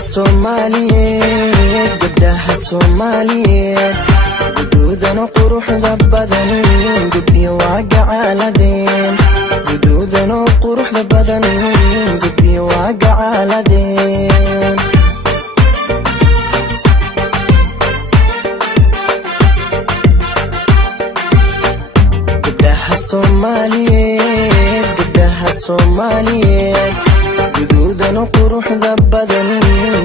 Soomaaliyeed gabdhaha Soomaaliyeed guduudan quruxda badan gabdhiyo waa gacaaladeen guduudan quruxda badan gabdhiyo waa gacaaladeen gabdhaha Soomaaliyeed guduudan quruxda badan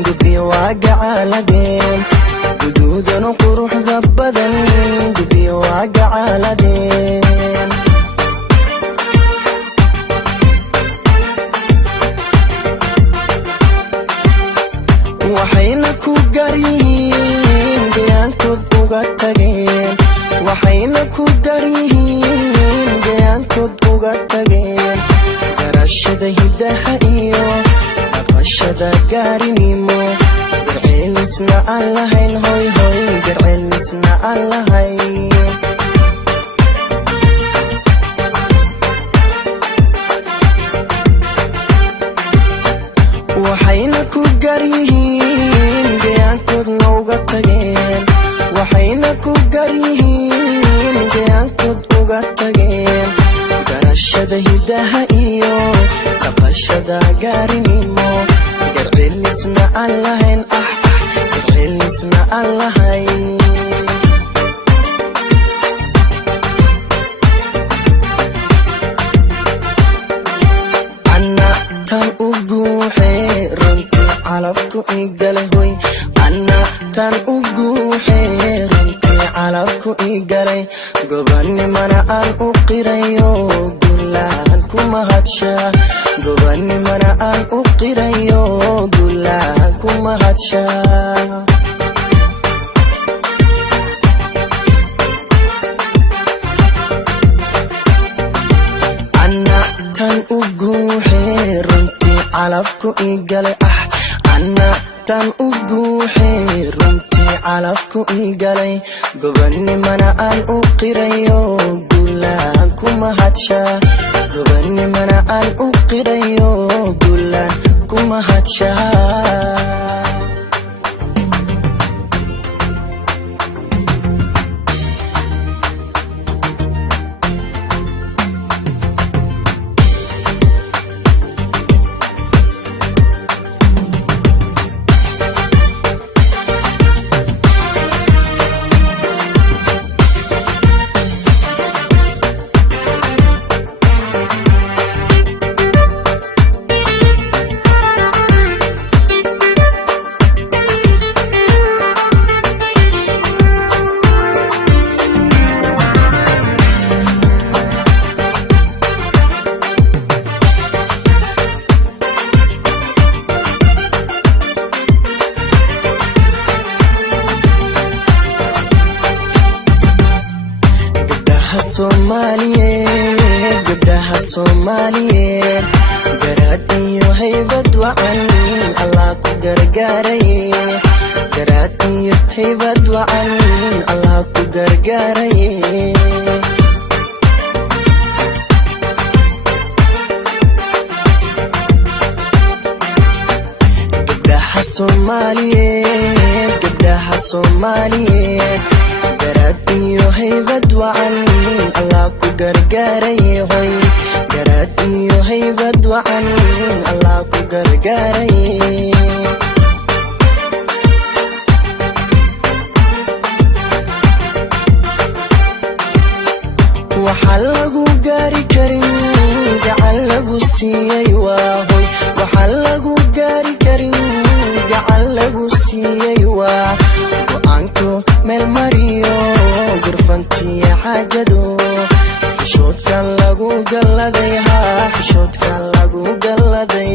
gabdhiyo waa gacaaladeen guduudan quruxda badan gabdhiyo waa gacaaladeen waxayna ku garyihiin deegaankood uga tageen waxayna ku garyihiin deegaankood uga tageen garashada hidaha iyo dhaqashada gaarinimo garceelisna aan lahayn hoy hoy garceelisna aan lahayn waxayna ku garyihiin deegaankoodna uga tageen waxayna ku garyihiin deegaankood uga tageen garashada hidaha iyo dhaqashada gaarinimo garceelisna aan lahayn garceelisna aan lahayn anna tan u guuxee runtii calafku igale hoy anna tan u guuxee runtii calafku igalay gobanimana aan u qirayo gulaan ku mahadshaa gobanimana aan u qirayo gulaan ku mahadshaa anna tan u guuxee runtii calafku igale anna tan u guuxee runtii calafku igalay gobanimana aan u qirayo gulaan ku mahadshaa gobanimana aan u qirayo gulaan ku mahadshaa gabdhaha Soomaaliyeed garaad iyo haybad wacan Allah ku gargaaray garaad iyo haybad wacan Allah ku gargaaray gabdhaha Soomaaliyeed garaad iyo haybad wacan Allah ku gargaaray hoy garaad iyo haybad wacan Allah ku gargaaray waxa lagu gaari karin gacan lagu siiyay waa hoy waxa lagu gaari karin gacan lagu siiyay waa go'aanko meel mariyo gurfantiya xaajado xishoodkan lagu galladay xishoodkan lagu galladay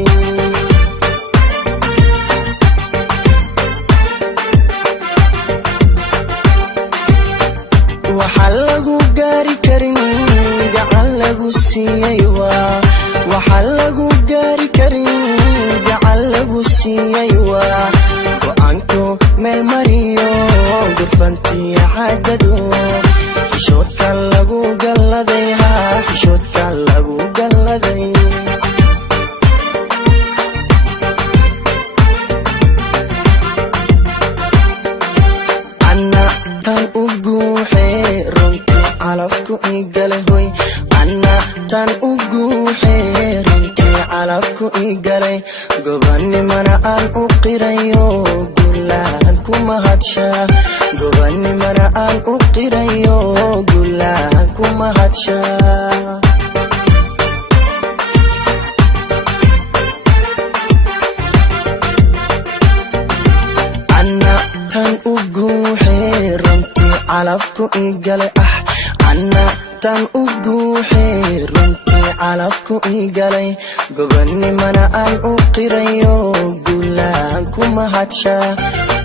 waxa lagu gaari karin gacan lagu siiyay waa waxa lagu gaari karin gacan lagu siiyay waa go'aanko meel mariyo gurfantiya xaajado xishoodkan lagu galladay xishoodkan lagu galladay anna tan ugu xeerinti calafku igalay gobanimana aan u qirayo gulaan kuma hadsha gobanimana aan u qirayo gulaan kuma hadsha tan ugu xeerinti calafku igalay anna tan ugu xeerinti calafku igalay gobanimana aan u qirayo gulaan kuma hadsha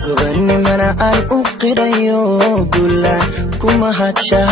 gobanimana aan u qirayo gulaan kuma hadsha